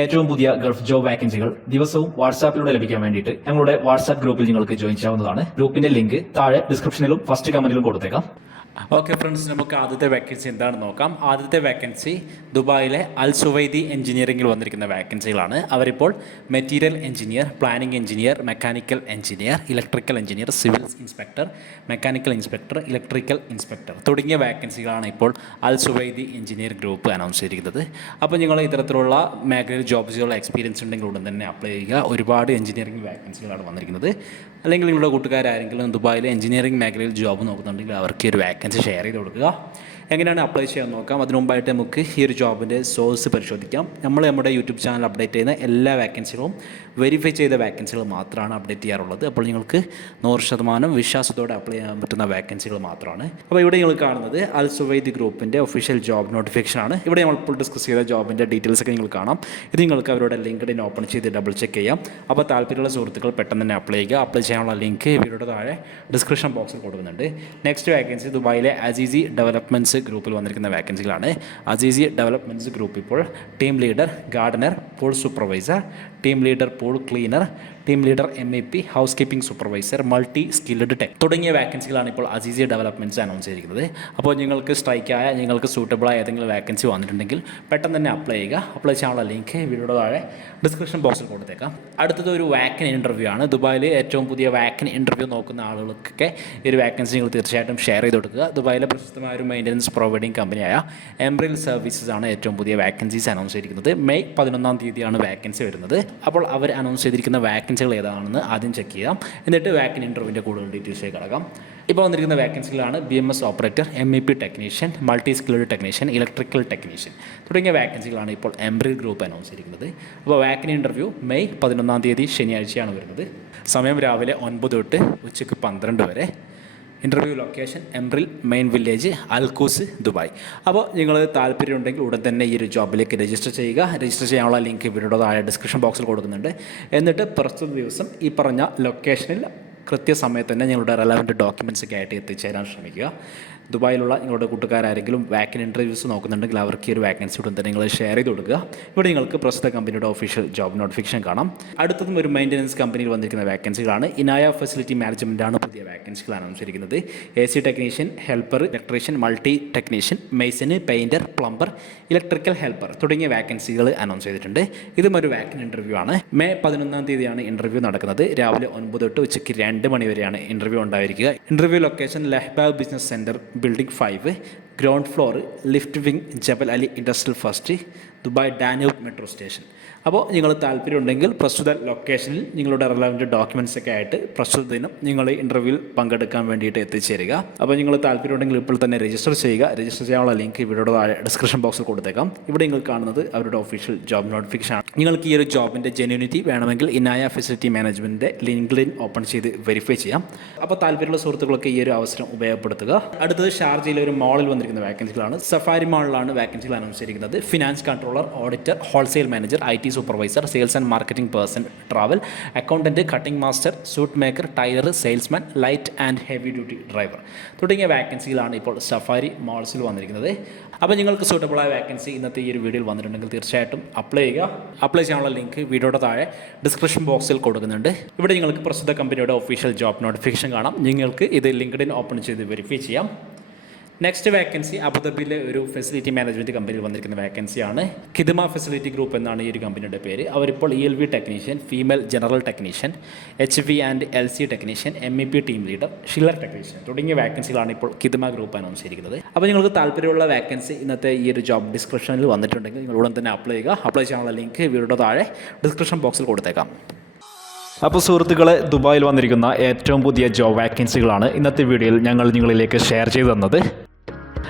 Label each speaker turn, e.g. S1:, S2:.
S1: ഏറ്റവും പുതിയ Gulf job വാക്കൻസികൾ ദിവസവും വാട്സാപ്പിലൂടെ ലഭിക്കാൻ വേണ്ടിയിട്ട് ഞങ്ങളുടെ വാട്സാപ്പ് ഗ്രൂപ്പിൽ നിങ്ങൾക്ക് ജോയിൻ ചെയ്യാവുന്നതാണ്. ഗ്രൂപ്പിന്റെ ലിങ്ക് താഴെ ഡിസ്ക്രിപ്ഷനിലും ഫസ്റ്റ് കമന്റിലും കൊടുത്തേക്കാം.
S2: ഓക്കെ ഫ്രണ്ട്സ് നമുക്ക് ആദ്യത്തെ വേക്കൻസി എന്താണെന്ന് നോക്കാം. ആദ്യത്തെ വേക്കൻസി ദുബായിലെ അൽ സുവൈദി എഞ്ചിനീയറിംഗിൽ വന്നിരിക്കുന്ന വേക്കൻസികളാണ് അവരിപ്പോൾ material engineer planning engineer mechanical engineer electrical engineer civil inspector mechanical inspector electrical inspector തുടങ്ങിയ വേക്കൻസികളാണ് ഇപ്പോൾ Al Suwaidi engineer group announce ചെയ്തിരിക്കുന്നത്. അപ്പോൾ നിങ്ങൾ ഇത്തരത്തിലുള്ള മേഖലയിൽ ജോബ്സുകളുടെ എക്സ്പീരിയൻസ് ഉണ്ടെങ്കിൽ ഉടൻ തന്നെ അപ്ലൈ ചെയ്യുക. ഒരുപാട് എഞ്ചിനീയറിംഗ് വേക്കൻസികളാണ് വന്നിരിക്കുന്നത്. അല്ലെങ്കിൽ നിങ്ങളുടെ കൂട്ടുകാരാരെങ്കിലും ദുബായിലെ എഞ്ചിനീയറിംഗ് മേഖലയിൽ ജോബ് നോക്കുന്നുണ്ടെങ്കിൽ അവർക്ക് ഒരു വേക്കൻസി ഷെയർ ചെയ്ത് കൊടുക്കുക. എങ്ങനെയാണ് അപ്ലൈ ചെയ്യാൻ നോക്കാം. അതിനു മുമ്പായിട്ട് നമുക്ക് ഈ ഒരു ജോബിന്റെ സോഴ്സ് പരിശോധിക്കാം. നമ്മൾ നമ്മുടെ യൂട്യൂബ് ചാനൽ അപ്ഡേറ്റ് ചെയ്യുന്ന എല്ലാ വേക്കൻസികളും വെരിഫൈ ചെയ്ത വേക്കൻസികൾ മാത്രമാണ് അപ്ഡേറ്റ് ചെയ്യാറുള്ളത്. അപ്പോൾ നിങ്ങൾക്ക് നൂറ് ശതമാനം വിശ്വാസത്തോടെ അപ്ലൈ ചെയ്യാൻ പറ്റുന്ന വേക്കൻസികൾ മാത്രമാണ്. അപ്പോൾ ഇവിടെ നിങ്ങൾ കാണുന്നത് അൽ സുവൈദ് ഗ്രൂപ്പിന്റെ ഒഫീഷ്യൽ ജോബ് നോട്ടിഫിക്കേഷൻ ആണ്. ഇവിടെ നമ്മൾ ഇപ്പോൾ ഡിസ്കസ് ചെയ്ത ജോബിന്റെ ഡീറ്റെയിൽസ് ഒക്കെ നിങ്ങൾ കാണാം. ഇത് നിങ്ങൾക്ക് അവരുടെ ലിങ്ക്ഡിൻ ഓപ്പൺ ചെയ്ത് ഡബിൾ ചെക്ക് ചെയ്യാം. അപ്പോൾ താല്പര്യമുള്ള സുഹൃത്തുക്കൾ പെട്ടെന്ന് തന്നെ അപ്ലൈ ചെയ്യുക. അപ്ലൈ ചെയ്യാനുള്ള ലിങ്ക് ഇവരുടെ താഴെ ഡിസ്ക്രിപ്ഷൻ ബോക്സിൽ കൊടുക്കുന്നുണ്ട്. നെക്സ്റ്റ് വേക്കൻസി ദുബായിലെ അസീസി ഡെവലപ്മെന്റ്സ് ഗ്രൂപ്പിൽ വന്നിരിക്കുന്ന വാക്കൻസികളാണ് അസീസി ഡെവലപ്മെന്റ്സ് ഗ്രൂപ്പ് ഇപ്പോൾ team leader gardener pool supervisor team leader pool cleaner team leader M A P house keeping supervisor multi skilled tech തുടങ്ങിയ വാക്കൻസികളാണ് ഇപ്പോൾ അസീസിയ ഡെവലപ്മെന്റ്സ് അനൗൺസ് ചെയ്തിരിക്കുന്നത്. അപ്പോൾ നിങ്ങൾക്ക് സ്ട്രൈക്കായ നിങ്ങൾക്ക് സൂട്ടബിളായ ഏതെങ്കിലും വാക്കൻസി വന്നിട്ടുണ്ടെങ്കിൽ പെട്ടെന്ന് തന്നെ അപ്ലൈ ചെയ്യുക. അപ്ലൈ ചെയ്യാനുള്ള ലിങ്ക് വീഡിയോയുടെ താഴെ ഡിസ്ക്രിപ്ഷൻ ബോക്സിൽ കൊടുത്തേക്കാം. അടുത്തത് ഒരു വാക്കൻ ഇന്റർവ്യൂ ആണ്. ദുബായിൽ ഏറ്റവും പുതിയ വാക്കൻ ഇന്റർവ്യൂ നോക്കുന്ന ആളുകൾക്കൊക്കെ ഈ ഒരു വാക്കൻസി നിങ്ങൾ തീർച്ചയായിട്ടും ഷെയർ ചെയ്ത് കൊടുക്കുക. ദുബായിലെ പ്രശസ്തമായ ഒരു മെയിന്റനൻസ് പ്രൊവൈഡിംഗ് കമ്പനിയായ എംബ്രിൽ സർവീസസ് ആണ് ഏറ്റവും പുതിയ വാക്കൻസീസ് അനൗൺസ് ചെയ്തിരിക്കുന്നത്. മെയ് പതിനൊന്നാം തീയതിയാണ് വാക്കൻസി വരുന്നത്. അപ്പോൾ അവർ അനൗൺസ് ചെയ്തിരിക്കുന്ന വാക്കൻസികൾ ഏതാണെന്ന് ആദ്യം ചെക്ക് ചെയ്യാം. എന്നിട്ട് വാക്കൻ ഇന്റർവ്യൂവിന്റെ കൂടുതൽ ഡീറ്റെയിൽസിലേക്ക് കിടക്കാം. ഇപ്പോൾ വന്നിരിക്കുന്ന വാക്കൻസികളാണ് B M S operator M E P technician multi skilled technician electrical technician തുടങ്ങിയ വാക്കൻസികളാണ് ഇപ്പോൾ എംബ്രിൽ ഗ്രൂപ്പ് അനൗൺസ് ചെയ്തിരിക്കുന്നത്. അപ്പോൾ വാക്കൻ ഇന്റർവ്യൂ മെയ് പതിനൊന്നാം തീയതി ശനിയാഴ്ചയാണ് വരുന്നത്. സമയം രാവിലെ ഒൻപത് തൊട്ട് ഉച്ചയ്ക്ക് പന്ത്രണ്ട് വരെ. Interview location Emrill main village Al Quoz Dubai അപ്പോൾ നിങ്ങൾ താല്പര്യമുണ്ടെങ്കിൽ ഉടൻ തന്നെ ഈ ഒരു ജോബിലേക്ക് രജിസ്റ്റർ ചെയ്യുക. രജിസ്റ്റർ ചെയ്യാനുള്ള ലിങ്ക് ഇവരുടെ താഴെ ഡിസ്ക്രിപ്ഷൻ ബോക്സിൽ കൊടുക്കുന്നുണ്ട്. എന്നിട്ട് പ്രസ്തുത ദിവസം ഈ പറഞ്ഞ ലൊക്കേഷനിൽ കൃത്യസമയത്ത് തന്നെ നിങ്ങളുടെ റെലവന്റ് ഒക്കെ ആയിട്ട് എത്തിച്ചേരാൻ ശ്രമിക്കുക. ദുബായിലുള്ള നിങ്ങളുടെ കൂട്ടുകാരാരെങ്കിലും വാക്കിൻ ഇന്റർവ്യൂസ് നോക്കുന്നുണ്ടെങ്കിൽ അവർക്ക് ഈ ഒരു വാക്കൻസി ഉടൻ തന്നെ നിങ്ങൾ ഷെയർ ചെയ്ത് കൊടുക്കുക. ഇവിടെ നിങ്ങൾക്ക് പ്രസ്തുത കമ്പനിയുടെ ഒഫീഷ്യൽ ജോബ് നോട്ടിഫിക്കേഷൻ കാണാം. അടുത്തതും ഒരു മെയിന്റനൻസ് കമ്പനിയിൽ വന്നിരിക്കുന്ന വാക്കൻസികളാണ് ഇനായ ഫെസിലിറ്റി മാനേജ്മെന്റ് ആണ് പുതിയ വാക്കൻസികൾ announce A C technician helper electrician multi technician mason painter plumber electrical helper തുടങ്ങിയ വാക്കൻസികൾ അനൗൺസ് ചെയ്തിട്ടുണ്ട്. ഇതും ഒരു വാക്കൻ ഇന്റർവ്യൂ ആണ്. മെയ് പതിനൊന്നാം തീയതിയാണ് ഇന്റർവ്യൂ നടക്കുന്നത്. രാവിലെ ഒൻപത് തൊട്ട് ഉച്ചയ്ക്ക് രണ്ട് മണി വരെയാണ് ഇന്റർവ്യൂ ഉണ്ടായിരിക്കുക. Interview location Lahbab business centre building 5 ground floor lift wing Jebel Ali industrial first Dubai Danube metro station അപ്പോൾ നിങ്ങൾ താല്പര്യമുണ്ടെങ്കിൽ പ്രസ്തുത ലൊക്കേഷനിൽ നിങ്ങളുടെ റിലവന്റ് ഡോക്യുമെന്റ്സ് ഒക്കെ ആയിട്ട് പ്രസ്തുത ദിനം നിങ്ങൾ ഇന്റർവ്യൂവിൽ പങ്കെടുക്കാൻ വേണ്ടിയിട്ട് എത്തിച്ചേരുക. അപ്പോൾ നിങ്ങൾ താല്പര്യമുണ്ടെങ്കിൽ ഇപ്പോൾ തന്നെ രജിസ്റ്റർ ചെയ്യുക. രജിസ്റ്റർ ചെയ്യാനുള്ള ലിങ്ക് ഇവരുടെ താഴെ ഡിസ്ക്രിപ്ഷൻ ബോക്സിൽ കൊടുത്തേക്കാം. ഇവിടെ നിങ്ങൾ കാണുന്നത് അവരുടെ ഒഫീഷ്യൽ ജോബ് നോട്ടിഫിക്കേഷൻ ആണ്. നിങ്ങൾക്ക് ഈ ഒരു ജോബിന്റെ ജെന്യൂനിറ്റി വേണമെങ്കിൽ ഇനായ ഫെസിലിറ്റി മാനേജ്മെന്റിന്റെ ലിങ്ക്ലിൻ ഓപ്പൺ ചെയ്ത് വെരിഫൈ ചെയ്യാം. അപ്പോൾ താല്പര്യമുള്ള സുഹൃത്തുക്കളൊക്കെ ഈ ഒരു അവസരം ഉപയോഗപ്പെടുത്തുക. അടുത്തത് ഷാർജയിലെ ഒരു മോളിൽ വന്നിരിക്കുന്ന വാക്കൻസികളാണ് സഫാരി മാളിലാണ് വാക്കൻസികൾ അനൗൺസ് ചെയ്തിരിക്കുന്നത് finance controller auditor wholesale manager I T supervisor sales and marketing person travel accountant cutting master suit maker tailor salesman light and heavy duty driver തുടങ്ങിയ വാക്കൻസികളാണ് ഇപ്പോൾ സഫാരി മാൾസിൽ വന്നിരിക്കുന്നത്. അപ്പോൾ നിങ്ങൾക്ക് സൂട്ടബിളായ വാക്കൻസി ഇന്നത്തെ ഈ ഒരു വീഡിയോയിൽ വന്നിട്ടുണ്ടെങ്കിൽ തീർച്ചയായിട്ടും അപ്ലൈ ചെയ്യുക. അപ്ലൈ ചെയ്യാനുള്ള ലിങ്ക് വീഡിയോയുടെ താഴെ ഡിസ്ക്രിപ്ഷൻ ബോക്സിൽ കൊടുക്കുന്നുണ്ട്. ഇവിടെ നിങ്ങൾക്ക് പ്രസ്തുത കമ്പനിയുടെ ഒഫീഷ്യൽ ജോബ് നോട്ടിഫിക്കേഷൻ കാണാം. നിങ്ങൾക്ക് ഇത് ലിങ്ക്ഡിൻ ഓപ്പൺ ചെയ്ത് വെരിഫൈ ചെയ്യാം. നെക്സ്റ്റ് വേക്കൻസി അബുദാബിയിലെ ഒരു ഫെസിലിറ്റി മാനേജ്മെന്റ് കമ്പനിയിൽ വന്നിരിക്കുന്ന വേക്കൻസിയാണ് കിദ്മ ഫെസിലിറ്റി ഗ്രൂപ്പ് എന്നാണ് ഈ ഒരു കമ്പനിയുടെ പേര്. അവരിപ്പോൾ E L V technician female general technician H V and L C technician M E P team leader chiller technician തുടങ്ങിയ വേക്കൻസികളാണ് ഇപ്പോൾ കിദ്മ ഗ്രൂപ്പ് അനൗൺസ് ചെയ്തിരിക്കുന്നത്. അപ്പോൾ നിങ്ങൾക്ക് താല്പര്യമുള്ള വേക്കൻസി ഇന്നത്തെ ഈ ഒരു ജോബ് ഡിസ്ക്രിപ്ഷനിൽ വന്നിട്ടുണ്ടെങ്കിൽ നിങ്ങൾ ഉടൻ തന്നെ അപ്ലൈ ചെയ്യുക. അപ്ലൈ ചെയ്യാനുള്ള ലിങ്ക് വീഡിയോയുടെ താഴെ ഡിസ്ക്രിപ്ഷൻ ബോക്സിൽ കൊടുത്തേക്കാം.
S1: അപ്പോൾ സുഹൃത്തുക്കളെ ദുബായിൽ വന്നിരിക്കുന്ന ഏറ്റവും പുതിയ ജോബ് വാക്കൻസികളാണ് ഇന്നത്തെ വീഡിയോയിൽ ഞങ്ങൾ നിങ്ങളിലേക്ക് ഷെയർ ചെയ്തു തന്നത്.